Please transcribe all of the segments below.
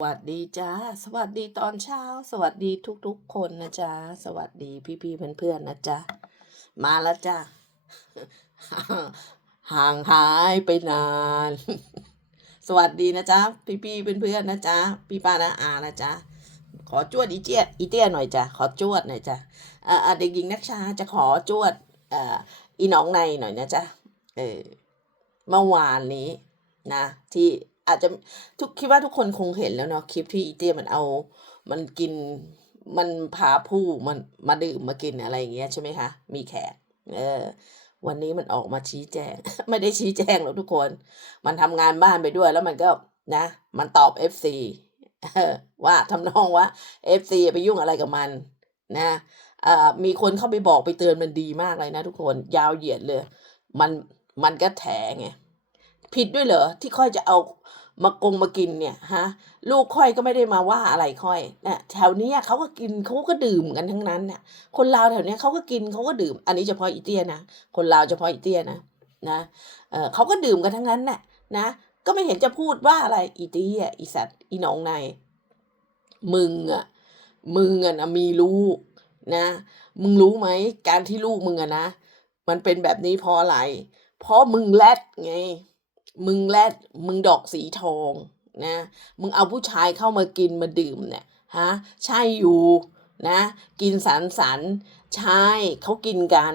สวัสดีจ้าสวัสดีตอนเช้า สวัสดีทุกๆคนนะจ๊ะสวัสดีพี่ๆเพื่อนๆนะจ๊ะมาแล้วจ้าห่างหายไปนาน สวัสดีนะจ๊ะพี่ๆเพื่อนๆนะจ๊ะพี่ป้านะอานะจ๊ะขอจวดอีเจียอีเตี้ยหน่อยจ้ะขอจวดหน่อยจ้ะอ่าอ่าเด็กหญิงนักชาจะขอจวดอ่าอีน้องในหน่อยนะจ๊ะเออเมื่อวานนี้นะที่ อาจจะทุกคิดว่าทุกคนคงเห็นแล้วเนาะคลิปที่อีเตี้ยมันเอา มันกินมันพาผู้มันมาดื่มมากินอะไรอย่างเงี้ยใช่ไหมคะ มีแขกเออ วันนี้มันออกมาชี้แจง ไม่ได้ชี้แจงหรอกทุกคน มันทำงานบ้านไปด้วยแล้วมันก็นะ มันตอบ FC เออว่าทำนองว่า FC อย่าไปยุ่งอะไรกับมัน นะเอ่อมีคนเข้าไปบอกไปเตือนมันดีมากเลยนะทุกคนยาวเหยียดเลย มันมันก็แถไง ผิดด้วยเหรอที่ค่อยจะเอามากงมากินเนี่ยฮะลูกค่อยก็ไม่ได้มาว่าอะไรค่อยนะแถวนี้เขาก็กินเขาก็ดื่มกันทั้งนั้นน่ะคนลาวแถวนี้เขาก็กินเขาก็ดื่ม อันนี้เฉพาะอีเตียนะคนลาวเฉพาะอีเตียนะนะเออเขาก็ดื่มกันทั้งนั้นน่ะนะ ก็ไม่เห็นจะพูดว่าอะไรอีเตียอีสัตว์อีหนองในมึงอะมึงอะนะมีลูกนะ มึงรู้ไหมการที่ลูกมึงอะนะมันเป็นแบบนี้เพราะอะไร เพราะมึงแรดไง มึงแรดมึงดอกสีทองนะมึงเอาผู้ชายเข้ามากินมาดื่มเนี่ยฮะใช่อยู่นะกินสันสันใช่เขากินกัน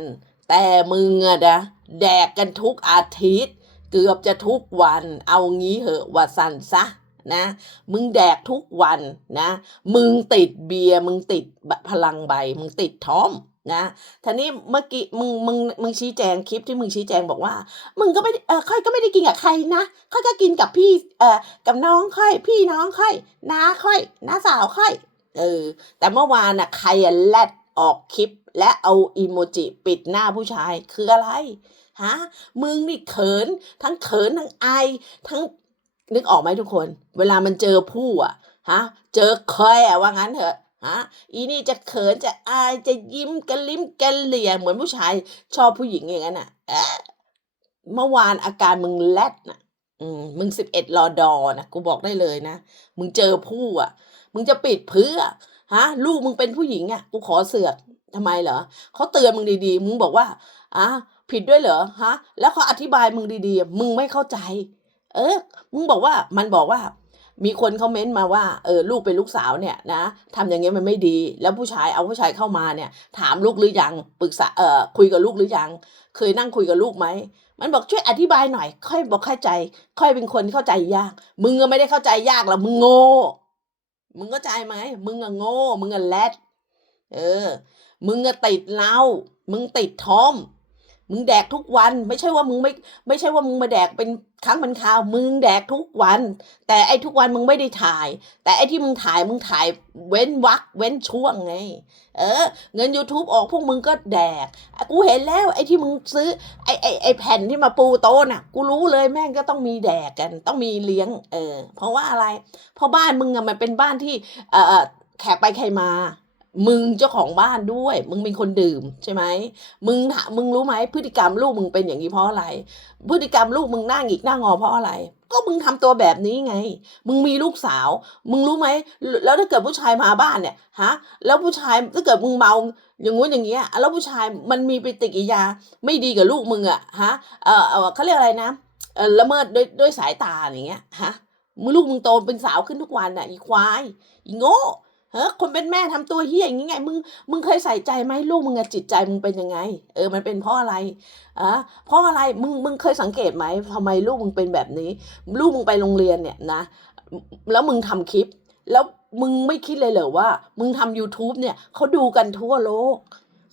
แต่มึงอะนะแดกกันทุกอาทิตย์ เกือบจะทุกวัน เอางี้เหอะว่าสันซะนะมึงแดกทุกวันนะ มึงติดเบียร์มึงติดพลังใบ มึงติดท้อม นะทีนี้เมื่อกี้มึงมึงมึงชี้แจงคลิปที่มึงชี้แจงบอกว่า มึงก็ไม่เออค่อยก็ไม่ได้กินกับใครนะค่อยก็กินกับพี่เอ่อกับน้องค่อย พี่น้องค่อยน้าค่อยน้าสาวค่อยเออแต่เมื่อวานน่ะใครแลดออกคลิปและเอาอีโมจิปิดหน้าผู้ชายคืออะไรฮะมึงนี่เขิน ทั้งเขินทั้งอายทั้งนึกออกไหมทุกคน เวลามันเจอผู้อะฮะเจอคอยอะว่างั้นเถอะ ฮะอีนี่จะเขินจะอายจะยิ้มกระลิ้มกระเหลี่ยเหมือนผู้ชายชอบผู้หญิงอย่างนั้นอะเมื่อวานอาการมึงแลดนะอืมมึงสิบเอ็ดรอดอนะกูบอกได้เลยนะมึงเจอผู้อะ มึงจะปิดเพื่อฮะ ลูกมึงเป็นผู้หญิงอะกูขอเสือกทำไมเหรอเขาเตือนมึงดีๆ มึงบอกว่าอะผิดด้วยเหรอฮะ แล้วเขาอธิบายมึงดีๆ มึงไม่เข้าใจ เออ มึงบอกว่ามันบอกว่า มีคนเขาเม้นต์มาว่าเออลูกเป็นลูกสาวเนี่ยนะทำอย่างเงี้ยมันไม่ดี แล้วผู้ชายเอาผู้ชายเข้ามาเนี่ย ถามลูกหรือยังปรึกษาเอ่อคุยกับลูกหรือยัง เคยนั่งคุยกับลูกไหมมันบอกช่วยอธิบายหน่อย ค่อยบอกเข้าใจ ค่อยเป็นคนเข้าใจยาก มึงก็ไม่ได้เข้าใจยากหรอกมึงโง่มึงเข้าใจไหมมึงอะโง่มึงอะแรดเออ มึงอะติดเหล้ามึงติดทอม มึงแดกทุกวัน ไม่ใช่ว่ามึงไม่ไม่ใช่ว่ามึงมาแดกเป็นครั้งเป็นคราว มึงแดกทุกวัน แต่ไอ้ทุกวันมึงไม่ได้ถ่าย แต่ไอ้ที่มึงถ่ายมึงถ่ายเว้นวักเว้นช่วงไง เออ เงิน YouTube ออกพวกมึงก็แดก กูเห็นแล้วไอ้ที่มึงซื้อไอ้ไอ้ไอ้แผ่นที่มาปูโต๊ะน่ะ กูรู้เลยแม่งก็ต้องมีแดกกัน ต้องมีเลี้ยง เออ เพราะว่าอะไร เพราะบ้านมึงอะมันเป็นบ้านที่ เออแขกไปใครมา มึงเจ้าของบ้านด้วย มึงเป็นคนดื่มใช่ไหมมึงถามมึงรู้ไหมพฤติกรรมลูกมึงเป็นอย่างนี้เพราะอะไร พฤติกรรมลูกมึงหน้าหงิกหน้างอเพราะอะไร ก็มึงทำตัวแบบนี้ไง มึงมีลูกสาว มึงรู้ไหมแล้วถ้าเกิดผู้ชายมาบ้านเนี่ยฮะ แล้วผู้ชายถ้าเกิดมึงเมาอย่างงู้นอย่างเงี้ยแล้วผู้ชายมันมีปฏิกิริยาไม่ดีกับลูกมึงอะฮะเออเอเขาเรียกอะไรนะเออละเมิดด้วยด้วยสายตาอย่างเงี้ยฮะมึงลูกมึงโตเป็นสาวขึ้นทุกวันน่ะอีควายอีโง่ เฮ้ยคนเป็นแม่ทำตัวเฮี้ยอย่างงี้ไงมึงมึงเคยใส่ใจไหมลูกมึงอะจิตใจมึงเป็นยังไง เออมันเป็นเพราะอะไรอะเพราะอะไรมึงมึงเคยสังเกตไหมทำไมลูกมึงเป็นแบบนี้ ลูกมึงไปโรงเรียนเนี่ยนะ แล้วมึงทำคลิป แล้วมึงไม่คิดเลยเหรอว่า มึงทำ YouTube เนี่ยเขาดูกันทั่วโลก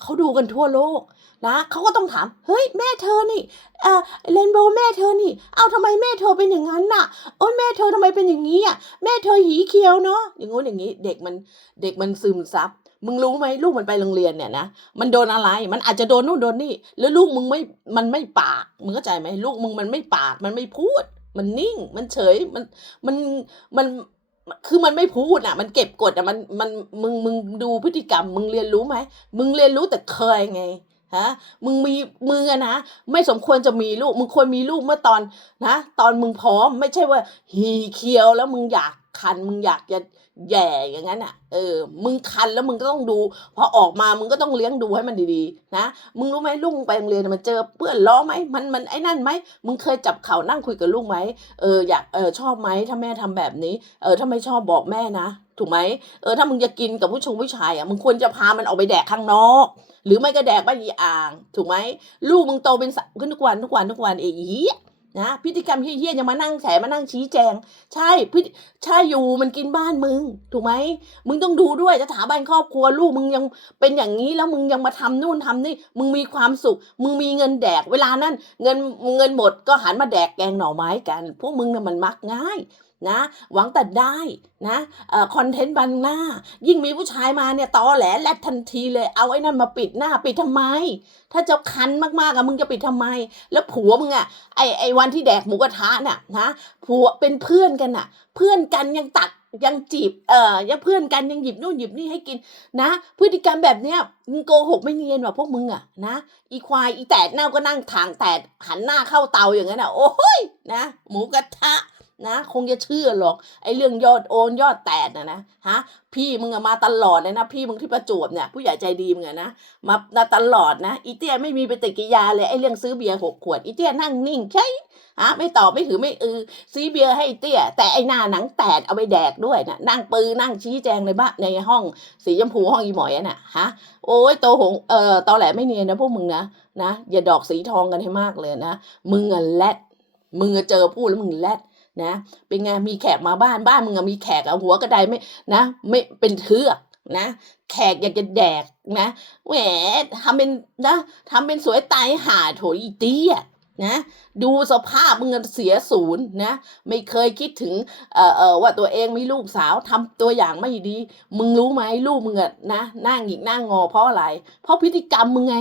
เขาดูกันทั่วโลกนะเขาก็ต้องถาม เฮ้ยแม่เธอนี่เออเรนโบว์แม่เธอนี่ เอาทำไมแม่เธอเป็นอย่างนั้นน่ะโอ้ยแม่เธอทำไมเป็นอย่างนี้อะแม่เธอหีเขียวเนาะอย่างงู้นอย่างนี้ เด็กมันเด็กมันซึมซับมึงรู้ไหมลูกมันไปโรงเรียนเนี่ยนะมันโดนอะไร มันอาจจะโดนนู่นโดนนี่ แล้วลูกมึงไม่มันไม่ปากมึงเข้าใจไหมลูกมึงมันไม่ปากมันไม่พูด มันนิ่ง มันเฉยมันมันมัน คือมันไม่พูดอะ มันเก็บกดอะมันมันมึงมึงดูพฤติกรรม มึงเรียนรู้ไหมมึงเรียนรู้แต่เคยไงฮะมึงมีมึงอะนะไม่สมควรจะมีลูก มึงควรมีลูกเมื่อตอนนะ ตอนมึงพร้อม ไม่ใช่ว่า หีเคียวแล้วมึงอยากคันมึงอยากจะแย่อย่างนั้นอะ เออ มึงคันแล้วมึงก็ต้องดู พอออกมามึงก็ต้องเลี้ยงดูให้มันดีๆ นะ มึงรู้ไหมลุงไปโรงเรียนมันเจอเพื่อนล้อไหมมันมันไอ้นั่นไหมมึงเคยจับเข่านั่งคุยกับลูกไหมเอออยากเออชอบไหมถ้าแม่ทำแบบนี้ เออถ้าไม่ชอบบอกแม่นะถูกไหมเออถ้ามึงจะกินกับผู้ชงผู้ชายอะมึงควรจะพามันออกไปแดกข้างนอก หรือไม่ก็แดกบ้านยีอ่าง ถูกไหมลูกมึงโตเป็นขึ้นทุกวันทุกวันทุกวันเอี นะพฤติกรรมเฮี้ยๆยังมานั่งแฉมานั่งชี้แจง ใช่พฤติใช่อยู่มันกินบ้านมึง ถูกไหมมึงต้องดูด้วยสถาบันครอบครัวลูกมึงยังเป็นอย่างนี้แล้วมึงยังมาทำนู่นทำนี่มึงมีความสุข มึงมีเงินแดกเวลานั้น เงินเงินหมดก็หันมาแดกแกงหน่อไม้กัน พวกมึงน่ะมันมักง่าย นะหวังแต่ได้นะคอนเทนต์บันหน้า ยิ่งมีผู้ชายมาเนี่ยตอแหลแลดทันทีเลยเอาไอ้นั่นมาปิดหน้าปิดทำไม ถ้าเจะคันมากๆอะมึงจะปิดทำไม แล้วผัวมึงอะไอไอวันที่แดกหมูกระทะน่ะนะผัวเป็นเพื่อนกันน่ะเพื่อนกันยังตักยังจีบเอ่อยังเพื่อนกันยังหยิบนู่นหยิบนี่ให้กินนะ พฤติกรรมแบบเนี้ยมึงโกหกไม่เนียนว่ะพวกมึงอะนะอีควายอีแตดเน่าก็นั่งทางแตดหันหน้าเข้าเตาอย่างนั้นอะโอ้ยนะหมูกระทะ นะคงจะเชื่อหรอกไอ้เรื่องยอดโอนยอดแตดนะนะฮะพี่มึงมาตลอดเลยนะ พี่มึงที่ประจวบเนี่ยผู้ใหญ่ใจดีมึงนะมามาตลอดนะอีเตี้ยไม่มีปฏิกิยาเลยไอ้เรื่องซื้อเบียร์หกขวดอีเตี้ยนั่งนิ่งใช่ฮะไม่ตอบไม่ถือไม่อือซื้อเบียร์ให้อีเตี้ย แต่ไอ้หน้าหนังแตดเอาไปแดกด้วยนะนั่งปือนั่งชี้แจงในบ้านในห้องสีชมพูห้องอีหมอยอะน่ะฮะโอ้ยโตหงเอ่อตอแหลไม่เนียนนะพวกมึงนะนะอย่าดอกสีทองกันให้มากเลยนะมึงอะแรดมึงอะเจอพูดแล้วมึงแรด นะเป็นไงมีแขกมาบ้านบ้านมึงอะมีแขกเอะหัวกระไดไม่นะไม่เป็นเทือกนะ แขกอยากจะแดกนะแหมทำเป็นนะทำเป็นสวยตายหาโถอีเตี้ยนะดูสภาพมึงเสียศูนย์นะไม่เคยคิดถึงเอ่อเอ่อว่าตัวเองมีลูกสาวทำตัวอย่างไม่ดี มึงรู้ไหมลูกมึงอะนะนั่งหงิกนั่งงอเพราะอะไร เพราะพฤติกรรมมึงไง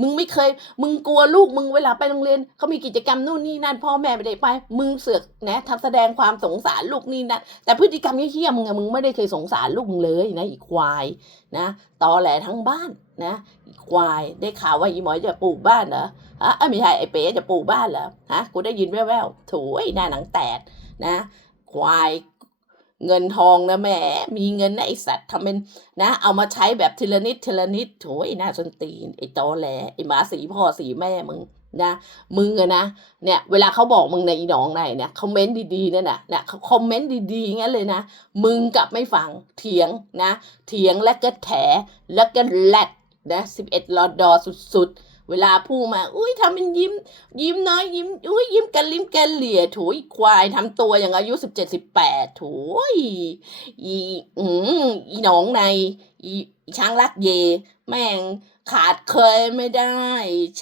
มึงไม่เคย มึงกลัวลูกมึงเวลาไปโรงเรียนเขามีกิจกรรมนู่นนี่นั่นพ่อแม่ไม่ได้ไป มึงเสือกนะทำแสดงความสงสารลูกนี่นั่นแต่พฤติกรรมเฮี้ยมึงอะมึงไม่ได้เคยสงสารลูกมึงเลยนะอีควายนะตอแหลทั้งบ้านนะอีควายได้ข่าวว่าอีหมอยจะปลูกบ้านเหรอฮะเอ้ยไม่ใช่ไอเป๋จะปลูกบ้านเหรอฮะกูได้ยินแว่วๆโถยหน้าหนังแตกนะควาย เงินทองนะแหมมีเงินนะไอสัตว์ทำเป็นนะ เอามาใช้แบบทีละนิดทีละนิดโถยหน้าส้นตีนไอตอแหลไอหมาสีพ่อสีแม่มึงนะมึงอะนะเนี่ยเวลาเขาบอกมึงในอีหนองในเนี่ยคอมเมนต์ดีๆนั่นน่ะเนี่ยเขาคอมเมนต์ดีๆงั้นเลยนะ มึงกลับไม่ฟังเถียงนะ เถียงแล้วก็แถแล้วก็แลดนะสิบเอ็ดลอดอสุดๆ เวลาพูดมา อุ้ยทำเป็นยิ้ม ยิ้มน้อยยิ้ม อุ้ยยิ้มกันลิ้มกันเหลี่ยโถยควายทำตัวอย่างอายุสิบเจ็ดสิบแปดโถยอีอืมอีหนองในอีช้างรักเย แม่งขาดเคยไม่ได้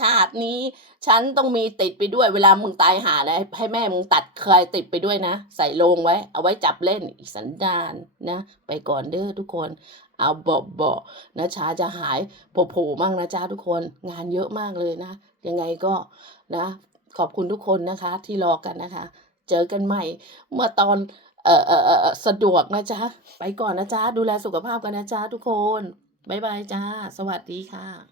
ชาตินี้ ฉันต้องมีติดไปด้วย เวลามึงตายหาเลยให้แม่มึงตัดเคยติดไปด้วยนะ ใส่โลงไว้ เอาไว้จับเล่นอีสันดานนะ ไปก่อนเด้อทุกคน เอาเบาเบาๆนะช้าจะหายโผล่ๆมั่งนะจ้าทุกคนงานเยอะมากเลยนะ ยังไงก็นะ ขอบคุณทุกคนนะคะ ที่รอกันนะคะ เจอกันใหม่เมื่อตอนเออเออเออสะดวกนะจ๊ะ ไปก่อนนะจ๊ะ ดูแลสุขภาพกันนะจ๊ะทุกคน บ๊ายบายจ้า สวัสดีค่ะ